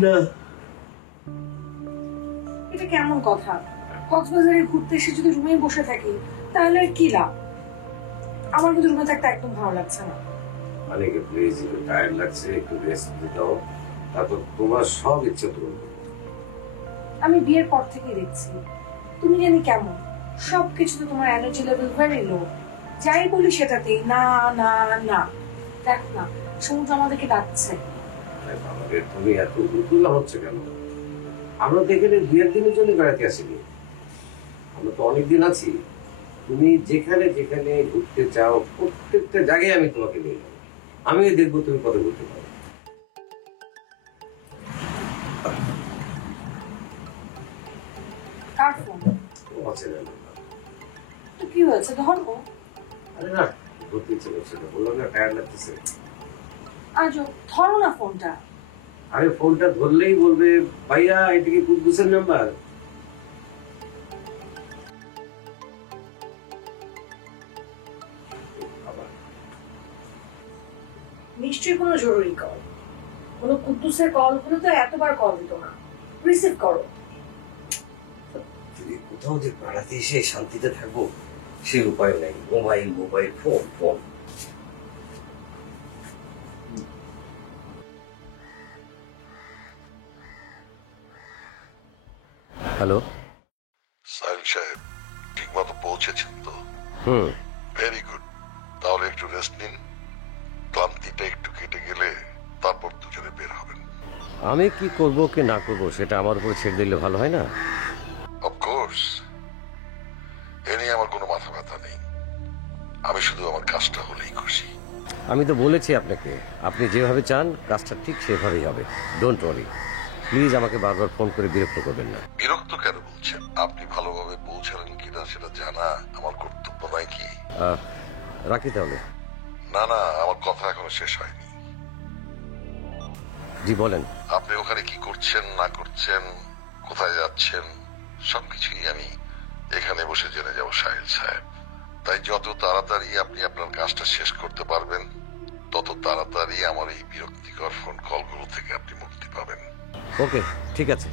না। এটা কেমন কথা? কক্সবাজারে ঘুরতে এসে যদি রুমে বসে থাকি তাহলে আর কি লাভ? আমার কিন্তু রুমে থাকতে একদম ভালো লাগছে না। মানে প্লিজ, একটু টায়ার্ড লাগছে, একটু রেস্ট দিতে দাও, তারপর তোমার সব ইচ্ছে পূরণ করবো। আমি বিয়ের পর থেকেই দেখছি তুমি জানি কেমন, সবকিছুতে তোমার এনার্জি লেভেল ভেরি লো। যাই বলি সেটাতেই না না না। দেখ না, সমুদ্র আমাদেরকে ডাকছে। আমাদের তুমি এত উৎফুল্ল হচ্ছে কেন? আমরা তো এখানে 2 দিনের জন্য বেড়াতে আসিনি, আমরা তো অনেকদিন আছি। তুমি যেখানে যেখানে ঘুরতে চাও প্রত্যেকটা জায়গায় আমি তোমাকে নিয়ে যাবো। আমি দেখবো তুমি কত ঘুরতে পারো। কার ফোন? অচেনা নাম্বার। তো কি হয়েছে, ধরো। আরে না, ঘুরতে ইচ্ছে করছে না, বললাম না টায়ার্ড লাগতেছে। আজও ধরো না ফোনটা। আরে ফোনটা ধরলেই বলবে ভাইয়া এটা কি কুদ্দুসের নাম্বার? নিশ্চয়ই কোনো জরুরি কল, কোনো কুদ্দুসের কল হলে তো এতবার কল দিত না। রিসিভ করো। যদি কোথাও যে বেড়াতে এসে শান্তিতে থাকবো সে উপায় নাই। Mobile mobile phone phone. Hello. Sahil সাহেব ঠিক মতো পৌঁছেছেন তো? হুম। Very good. তাহলে একটু রেস্ট নিন, ক্লান্তিটা একটু কেটে গেলে তারপর দুজনে বের হবেন। আমি কি করব কি না করব সেটা আমার উপর ছেড়ে দিলে ভালো হয় না? অফকোর্স, এ নিয়ে আমার কোনো মাথা ব্যথা নেই। আমি শুধু আমার কাজটা হলেই খুশি। আমি তো বলেছি আপনাকে, আপনি যেভাবে চান কাজটা ঠিক সেভাবেই হবে। Don't worry. প্লিজ আমাকে বারবার ফোন করে বিরক্ত করবেন না। বিরক্ত কেন বলছেন? আপনি ভালোভাবে পৌঁছালেন কিনা সেটা জানা আমার কর্তব্য নয় কি? রাখি তাহলে। না না, আমার কথা এখনো শেষ হয়নি। জি বলেন। আপনি ওখানে কি করছেন না করছেন, কোথায় যাচ্ছেন, সবকিছুই আমি এখানে বসে জেনে যাব সাহিল সাহেব। তাই যত তাড়াতাড়ি আপনি আপনার কাজটা শেষ করতে পারবেন তত তাড়াতাড়ি আমার এই বিরক্তিকর ফোন কলগুলো থেকে আপনি মুক্তি পাবেন। ওকে, ঠিক আছে।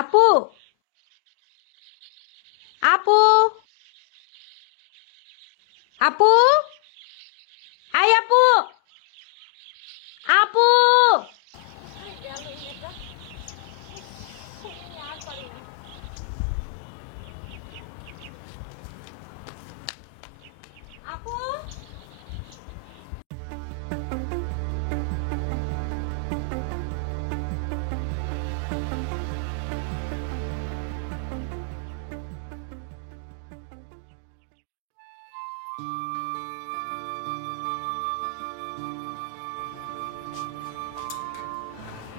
আপু, আপু, আপু, আই আপু, আপু। আপু,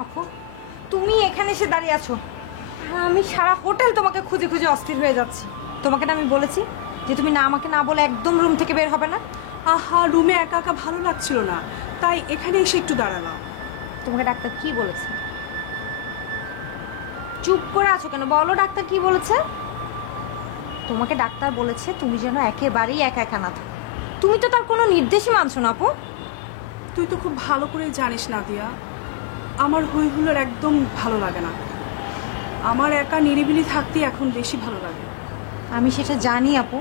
আপু, তুমি এখানে এসে দাঁড়িয়ে আছো। আমি সারা হোটেল তোমাকে খুঁজে খুঁজে অস্থির হয়ে যাচ্ছি। তোমাকে না আমি বলেছি যে তুমি না আমাকে না বলে একদম রুম থেকে বের হবে না। আহা, রুমে একা একা ভালো লাগছিল না, তাই এখানে এসে একটু দাঁড়ালাম। তোমাকে ডাক্তার কি বলেছে? চুপ করে আছো কেন? বলো ডাক্তার কি বলেছে। তোমাকে ডাক্তার বলেছে তুমি যেন একেবারেই একা একা না থাকো। তুমি তো তার কোনো নির্দেশই মানছো না আপু। তুই তো খুব ভালো করে জানিস নাদিয়া, আমার হই হুল্লোড় একদম ভালো লাগে না। আমার একা নিরিবিলি থাকতে এখন বেশি ভালো লাগে। আমি সেটা জানি আপু,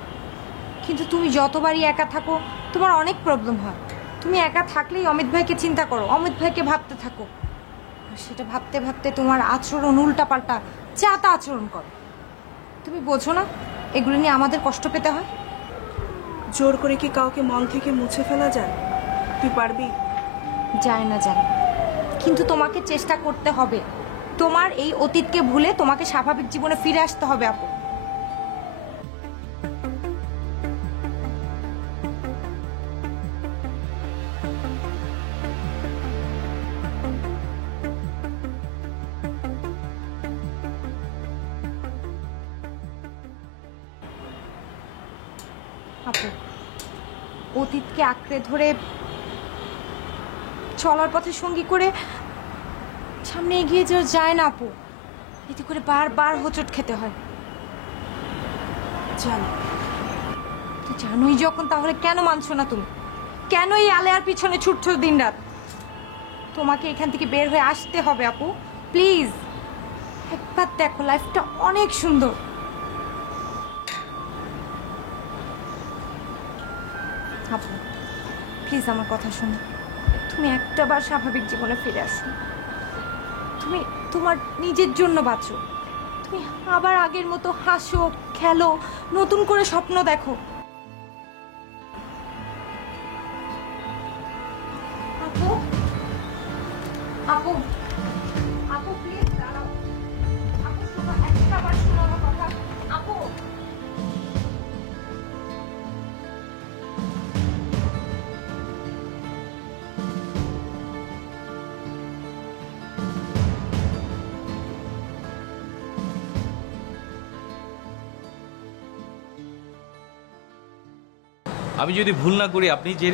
কিন্তু তুমি যতবারই একা থাকো তোমার অনেক প্রবলেম হয়। তুমি একা থাকলেই অমিত ভাইকে চিন্তা করো, অমিত ভাইকে ভাবতে থাকো, আর সেটা ভাবতে ভাবতে তোমার আচরণ উল্টাপাল্টা যা তা আচরণ করো। তুমি বোঝো না এগুলো নিয়ে আমাদের কষ্ট পেতে হয়? জোর করে কি কাউকে মন থেকে মুছে ফেলা যায়? তুই পারবি? যায় না জানি, কিন্তু তোমাকে চেষ্টা করতে হবে। তোমার এই অতীতকে ভুলে তোমাকে স্বাভাবিক জীবনে ফিরে আসতে হবে আপু। আপু, অতীতকে আঁকড়ে ধরে চলার পথে সঙ্গী করে সামনে এগিয়ে যাওয়া যায় না আপু। এতে করে বারবার হোঁচট খেতে হয়। জানি। তো জানোই যখন, তাহলে কেন মানছো না তুমি? কেন এই আলেয়ার পিছনে ছুটছো দিনরাত? তোমাকে এখান থেকে বের হয়ে আসতে হবে আপু, প্লিজ। একবার দেখো, লাইফটা অনেক সুন্দর। আপু প্লিজ আমার কথা শোনো, তুমি একটাবার স্বাভাবিক জীবনে ফিরে আসো। তুমি তোমার নিজের জন্য বাঁচো। তুমি আবার আগের মতো হাসো, খেলো, নতুন করে স্বপ্ন দেখো। আপু, আপু, আপু প্লিজ দাঁড়াও। আপু শোনো, একটাবার শোনো আমার কথা। আপু, আমি যদি ভুল না করি আপনি যে